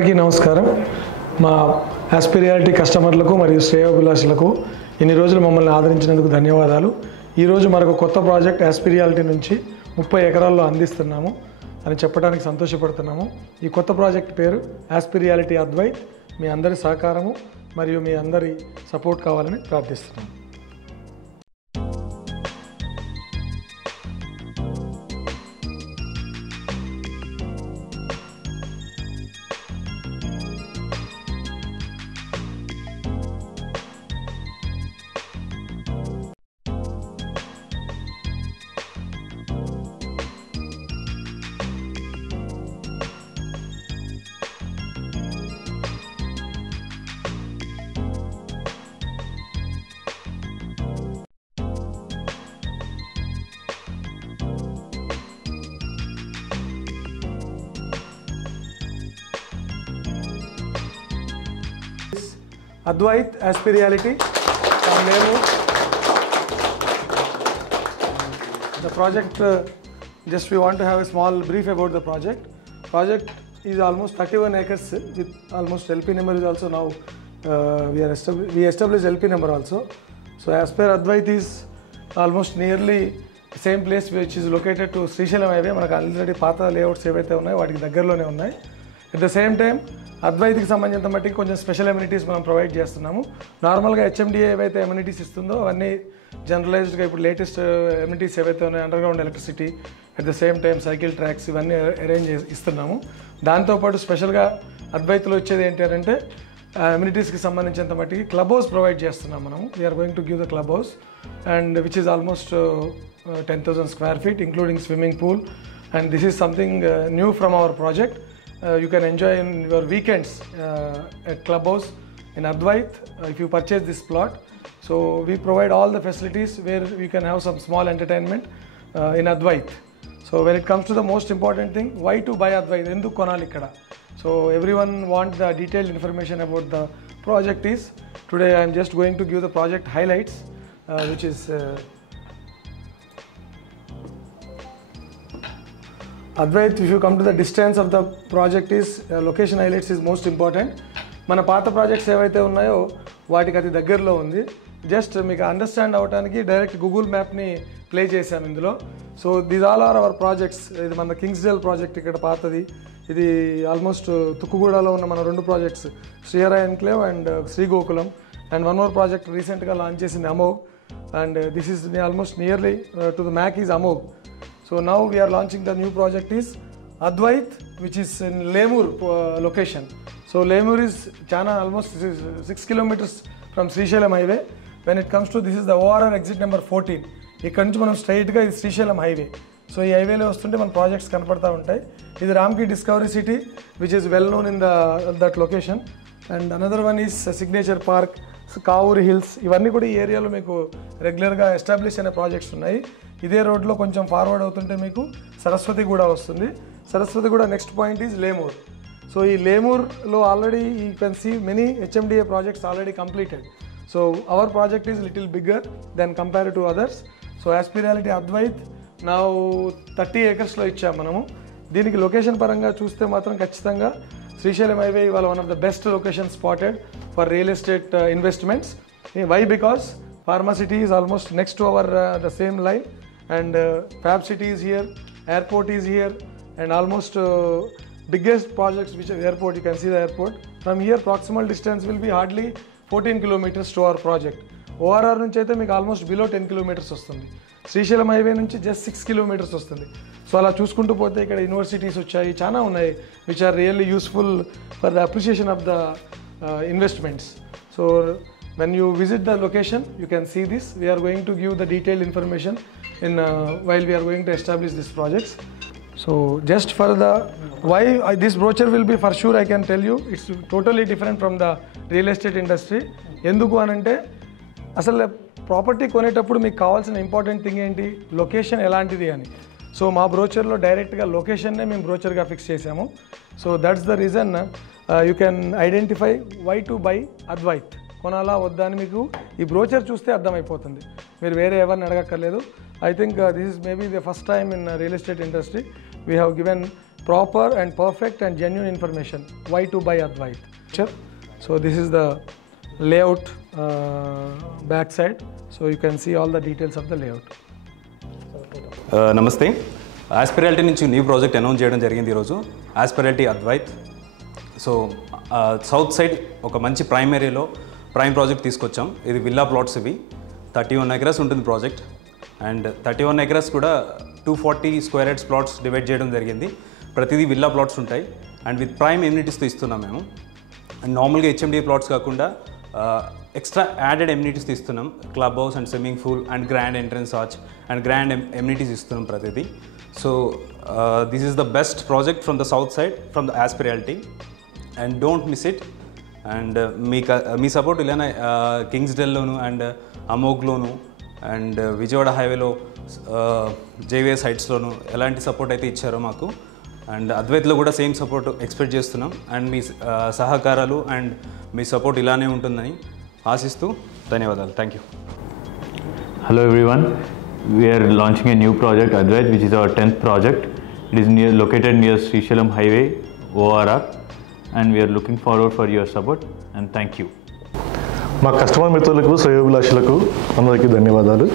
అందరికీ నమస్కారం. మా ఆస్పిరియాలిటీ కస్టమర్లకు మరియు శ్రేయోభిలాషులకు ఇన్ని రోజులు మమ్మల్ని ఆదరించినందుకు ధన్యవాదాలు. ఈరోజు మరొక కొత్త ప్రాజెక్ట్ ఆస్పిరియాలిటీ నుంచి 30 ఎకరాల్లో అందిస్తున్నాము అని చెప్పడానికి సంతోషపడుతున్నాము. ఈ కొత్త ప్రాజెక్ట్ పేరు ఆస్పిరియాలిటీ అద్వైత్. మీ అందరి సహకారము మరియు మీ అందరి సపోర్ట్ కావాలని ప్రార్థిస్తున్నాము. Advait Aspiriality from Lemur. The project, just we want to have a small brief about the project. Project is almost 31 acres with almost LP number is also now we established LP number also. So as per Advait is almost nearly the same place which is located to Srisailam highway. మనకు already పాత layouts ఏవైతే ఉన్నాయో వాటికి దగ్గరలోనే ఉన్నాయి. At the same time అద్వైత్కి సంబంధించిన మట్టికి కొంచెం స్పెషల్ ఎమ్యూనిటీస్ మనం ప్రొవైడ్ చేస్తున్నాము. నార్మల్గా హెచ్ఎండిఏ ఏవైతే ఎమ్యూనిటీస్ ఇస్తుందో అవన్నీ జనరలైజ్డ్గా ఇప్పుడు లేటెస్ట్ ఎమ్యూనిటీస్ ఏవైతే ఉన్నాయో underground electricity, at the same time cycle tracks ఇవన్నీ అరేంజ్ ఇస్తున్నాము. దాంతోపాటు స్పెషల్గా అద్వైత్లో వచ్చేది ఏంటి అంటే ఎమ్యూనిటీస్కి సంబంధించినంత మట్టికి క్లబ్ హౌస్ ప్రొవైడ్ చేస్తున్నాం మనము. We're going to give the club house and which is almost 10,000 square feet including swimming pool, and this is something new from our project. You can enjoy in your weekends at Clubhouse in Advait if you purchase this plot. So we provide all the facilities where you can have some small entertainment in Advait. So when it comes to the most important thing, why to buy Advait? Endu konali ikkada. So everyone want the detailed information about the project is. Today I am just going to give the project highlights, which is Advait. If you come to the distance of the project is location highlights is most important. మన పాత projects ఏవైతే ఉన్నాయో వాటికి అది దగ్గరలో ఉంది. Just మీకు understand అవడానికి డైరెక్ట్ గూగుల్ మ్యాప్ని ప్లే చేశాము ఇందులో. So these all are our projects. ఇది మన కింగ్స్డేల్ ప్రాజెక్ట్ ఇక్కడ పాతది. ఇది ఆల్మోస్ట్ తుక్కుగూడలో ఉన్న మన 2 projects Srihara enclave and Srigokulam, and one more project రీసెంట్గా లాంచ్ చేసింది Amogh, and this is almost nearly to the mac is Amogh. So now we are launching the new project is Advait, which is in Lemur location. So Lemur is chana almost 6 kilometers from Srisailam highway. When it comes to this is the ORR exit number 14. ఇక్కడ నుంచి మనం స్ట్రైట్గా ఇది Srisailam highway. So ఈ హైవేలో వస్తుంటే మన projects కనపడతా ఉంటాయి. ఇది రామ్కి discovery city which is well known in that location. And another one is signature park, Kavuri hills. ఇవన్నీ కూడా ఈ ఏరియాలో మీకు రెగ్యులర్గా ఎస్టాబ్లిష్ అయిన ప్రాజెక్ట్స్ ఉన్నాయి. ఇదే రోడ్లో కొంచెం ఫార్వర్డ్ అవుతుంటే మీకు సరస్వతి కూడా వస్తుంది. సరస్వతి కూడా next point is Lemur. So ఈ లేమూర్లో already you can see many HMDA projects already completed. So our project is little bigger than compare to others. So Aspi Reality Advaith నా 30 acresలో ఇచ్చాము మనము. దీనికి లొకేషన్ పరంగా చూస్తే మాత్రం ఖచ్చితంగా శ్రీశైలం హైవే ఇవాళ one of the best location spotted for real estate investments. Why? Because Pharma City is almost next to our the same line, and Fab City is here, airport is here, and almost biggest projects which are airport, you can see the airport. From here proximal distance will be hardly 14 kilometers to our project. ORR నుంచి అయితే మీకు almost below 10 kilometers వస్తుంది. శ్రీశైలం హైవే నుంచి just 6 kilometers వస్తుంది. So అలా చూసుకుంటూ పోతే ఇక్కడ యూనివర్సిటీస్ వచ్చాయి, చాలా ఉన్నాయి which are really useful for the appreciation of the investments. So when you visit the location you can see this. We are going to give the detailed information in while we are going to establish these projects. So just for the why this brochure will be, for sure I can tell you it's totally different from the real estate industry. ఎందుకు అనంటే అసలు property కొనేటప్పుడు మీకు కావాల్సిన important thing ఏంటి, location ఎలాంటిది అని. So మా బ్రోచర్లో డైరెక్ట్గా లొకేషన్నే మేము బ్రోచర్గా ఫిక్స్ చేసాము. So that's the reason you can identify why to buy Advaith. కొనాలా వద్దా అని మీకు ఈ బ్రోచర్ చూస్తే అర్థమైపోతుంది. మీరు వేరే ఎవరిని అడగక్కర్లేదు. I think this is maybe the first time in real estate industry we have given proper and perfect and genuine information. Why to buy Advait? Sure. So this is the layout back side. So you can see all the details of the layout. నమస్తే. ఆస్పిరాలిటీ నుంచి new project announce చేయడం జరిగింది ఈరోజు. ఆస్పిరాలిటీ Advait. So south side ఒక మంచి prime ఏరియాలో prime project తీసుకొచ్చాం. ఇది విల్లా ప్లాట్స్. ఇవి 31 acres ఉంటుంది ప్రాజెక్ట్. అండ్ 31 acres కూడా 240 square yards ప్లాట్స్ డివైడ్ చేయడం జరిగింది. ప్రతిదీ విల్లా ప్లాట్స్ ఉంటాయి అండ్ విత్ ప్రైమ్ ఎమ్యూనిటీస్తో ఇస్తున్నాం మేము. అండ్ నార్మల్గా హెచ్ఎండిఏ ప్లాట్స్ కాకుండా ఎక్స్ట్రా యాడెడ్ ఎమ్యూనిటీస్ ఇస్తున్నాం. Club house and swimming pool and grand entrance arch and grand amenities ఇస్తున్నాం ప్రతిదీ. So this is the best project from the south side from the Aspi Reality and don't miss it. And మీ support ఇలానే కింగ్స్డెల్లోను and అమోగ్లోను and Vijayawada హైవేలో JVS హైట్స్లోను ఎలాంటి support అయితే ఇచ్చారో మాకు అండ్ అద్వైత్లో కూడా సేమ్ సపోర్ట్ ఎక్స్పెక్ట్ చేస్తున్నాం. అండ్ మీ సహకారాలు అండ్ మీ సపోర్ట్ ఇలానే ఉంటుందని ఆశిస్తూ ధన్యవాదాలు. Thank you. Hello everyone, we are launching a new project Advait, which is our 10th project. It is located near Srisailam Highway, ORR, and we are looking forward for your support and thank you. మా customer మిత్రులకు శ్రేయోభిలాషులకు అందరికీ ధన్యవాదాలు.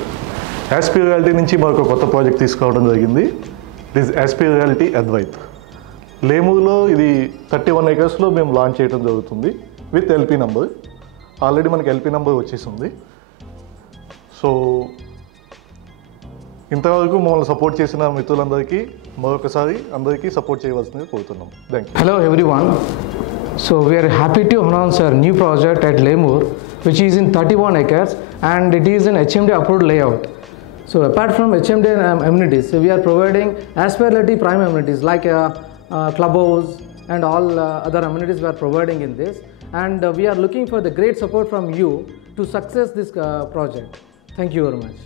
ASPEE reality నుంచి మాకు కొత్త project తీసుకోవడం జరిగింది. It is Aspi Reality Advaith. లేమూరులో ఇది 31 acresలో మేము లాంచ్ చేయడం జరుగుతుంది విత్ ఎల్పీ నెంబర్. ఆల్రెడీ మనకి ఎల్పీ నెంబర్ వచ్చేసింది. సో ఇంతవరకు మమ్మల్ని సపోర్ట్ చేసిన మిత్రులందరికీ మరొకసారి అందరికీ సపోర్ట్ చేయవలసిందిగా కోరుతున్నాం. Thank you. Hello everyone. So we are happy to announce our new project at Lemur, which is in 31 acres and it is an HMD approved layout. So apart from HMD amenities, we are providing Aspirality prime amenities like clubhouse and all other amenities we are providing in this. And we are looking for the great support from you to success this project. Thank you very much.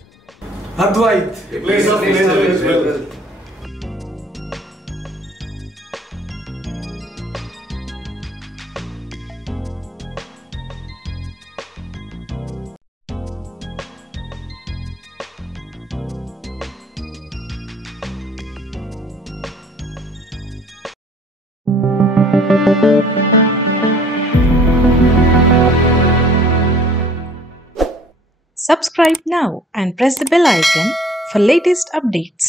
Advait, a place of nature. Subscribe now and press the bell icon for latest updates.